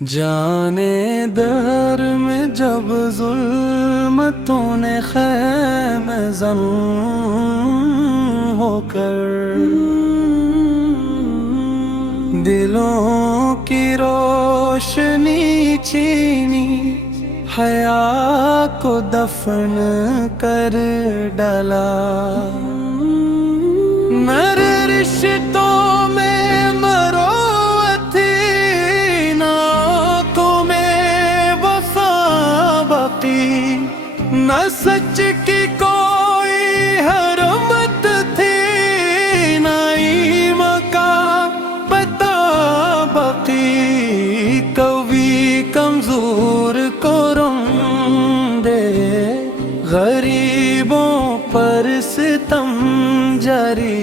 جانے در میں جب ظلمتوں نے خیمہ زن ہو کر دلوں کی روشنی چھینی، حیا کو دفن کر ڈالا۔ میرے رشتوں میں مروت تھی، نہ آنکھوں میں وفا باقی، نہ سچ کی کوئی حرمت تھی، نہ ایمان کا پتہ باقی۔ کوئی کمزور کو رم دے، غریبوں پر ستم جاری،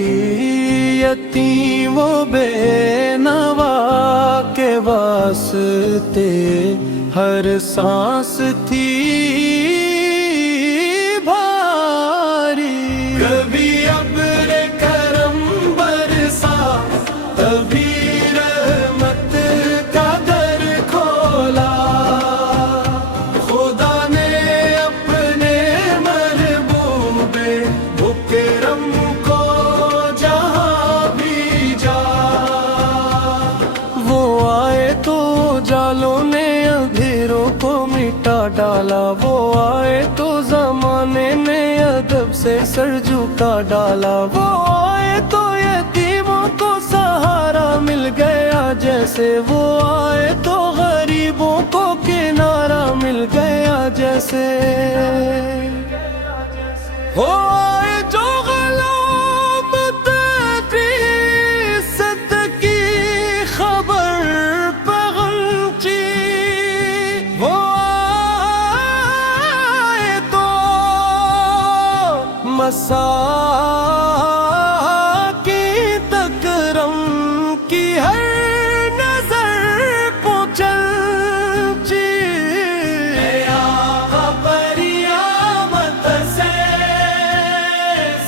یتیم و بے نوا کے واسطے ہر سانس تھی بھاری۔ کبھی ابر کرم برسا، کبھی رحمت کا در کھولا، خدا نے اپنے محبوب مکرم کو جہاں بھیجا۔ وہ آئے تو جالوں نے اندھیروں کو مٹا ڈالا، وہ آئے تو زمانے نے ادب سے سر جھکا ڈالا، وہ آئے تو یتیموں کو سہارا مل گیا جیسے، وہ آئے تو غریبوں کو کنارہ مل گیا جیسے، وہ آئے جو غلامت کی عزت کی خبر پہنچی، وہ آئے تو مساکین تک رم کی ہر نظر پہنچی۔ اے آقا قیامت سے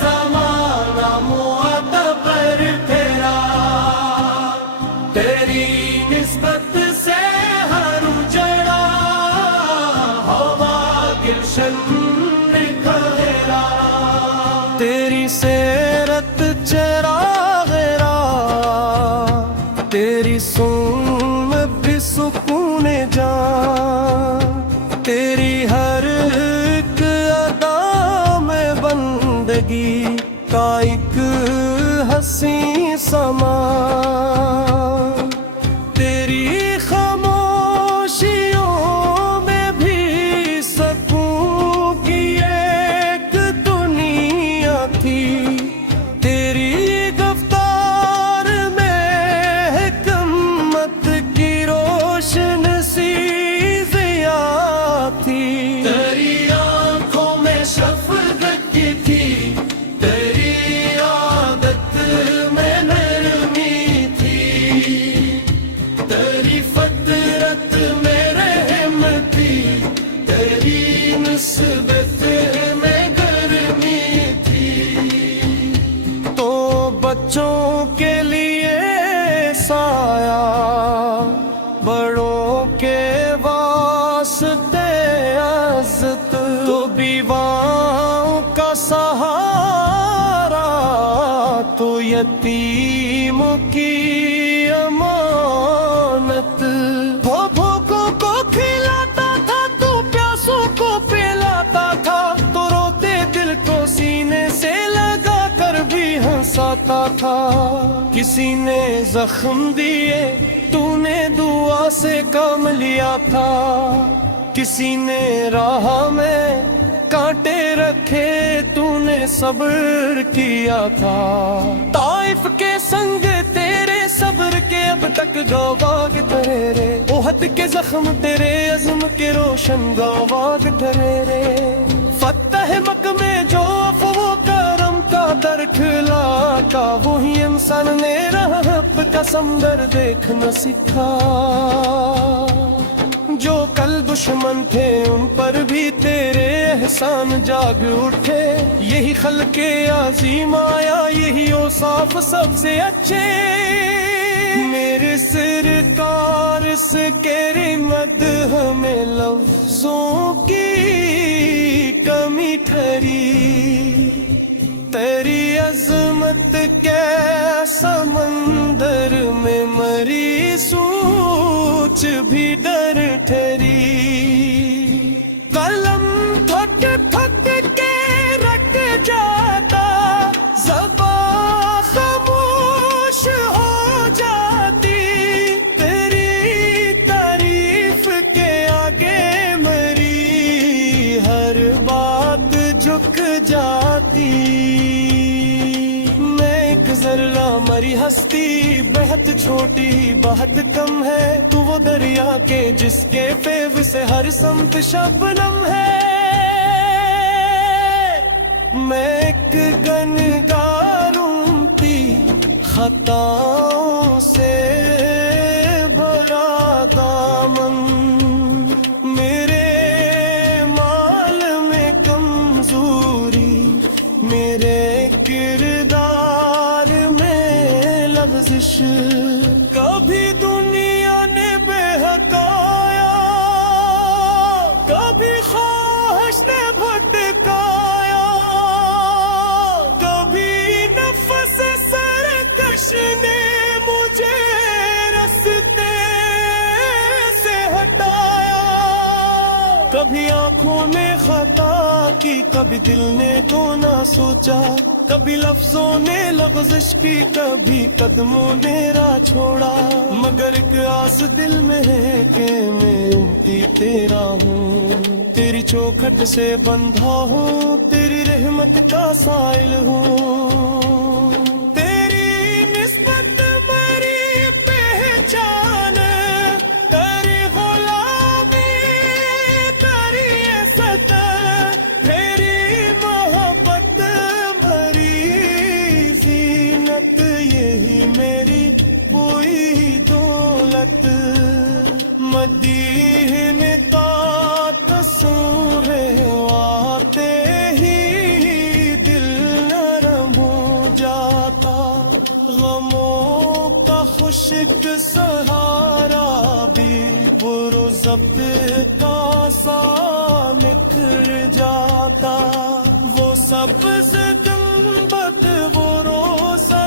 زمانہ معتبر پھیرا، تیری نسبت سے ہر اجڑا ہوا گلشن نکھرا، تیری سیرت چراغ راہ، تیری سنت بھی سکون جان، تیری ہر ایک ادا میں بندگی کا ایک حسین سما، تیری خاموشیوں میں بھی سکون کی ایک دنیا تھی، تیری گفتار میں حکمت کی روشن سی ضیا تھی، تیری آنکھوں میں شفقت کی تھی، تیری عادت میں نرمی تھی، تیری فطرت میں رحم تھی، تیری نسبت میں گرمی تھی، تو بچوں کے لیے سایہ، بڑوں کے واسطے عزت، تو بیواؤں کا سہارا، تو یتیم کی امانت، بھوکوں کو کھلاتا تھا، تو پیاسوں کو پلاتا تھا، تو روتے دل کو سینے سے لگا کر بھی ہنساتا تھا، کسی نے زخم دیے تو نے دعا سے کام لیا تھا، کسی نے راہ میں کانٹے رکھے تو نے صبر کیا تھا، طائف کے سنگ تیرے صبر کے اب تک گواہ ٹھہرے رے، احد کے زخم تیرے عزم کے روشن گواہ ٹھہرے رے، فتح مکہ میں جو عفو کرم کا در کھلا کا، وہی انسان نے رحمت کا سمندر دیکھنا سکھا، جو کل دشمن تھے ان پر بھی تیرے احسان جاگ اٹھے، یہی خلق عظیم آیا، یہی اوصاف سب سے اچھے۔ میرے سرکار سے تیری مدح میں لفظوں کی کمی ٹھہری، تیری عظمت کے سمندر میں مری سوچ بھی ڈر ٹھہری، قلم تھک تھک کے رٹ جاتا، زبان خاموش ہو جاتی، تیری تعریف کے آگے مری ہر بات جھک جاتی، میں ایک ذرہ مری ہستی، بہت چھوٹی بہت کم ہے، تو وہ دریا کے جس کے فیض سے ہر سمت شبنم ہے، میں ایک گنہگار امتی خطاؤں سے بھرا دامن، میرے مال میں کمزوری، میرے کردار میں لغزش، کبھی دنیا نے بہکایا، کبھی خواہش نے بھٹکایا، کبھی نفس سرکش نے مجھے رستے سے ہٹایا، کبھی آنکھوں نے خطا کی، کبھی دل نے گناہ سوچا، کبھی لفظوں نے لغزش کی، کبھی قدموں نے راہ چھوڑا، مگر ایک آس دل میں ہے کہ میں امتی تیرا ہوں، تیری چوکھٹ سے بندھا ہوں، تیری رحمت کا سائل ہوں، تیری نسبت میری پہچان، تیری غلامی تیری عزت، تیری محبت میری زینت، یہی میری پوری دولت، مدیح میں کا تصور آتے ہی دل نرم ہو جاتا، غموں کا خشک سہارا بھی برو ضبط کا سا نکھر جاتا، وہ سبز گنبد وہ روزہ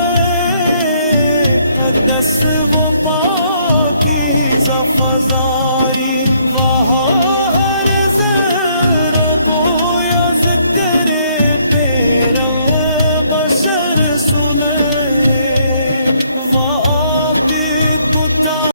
اقدس وہ پاکیزہ فضائی، وہاں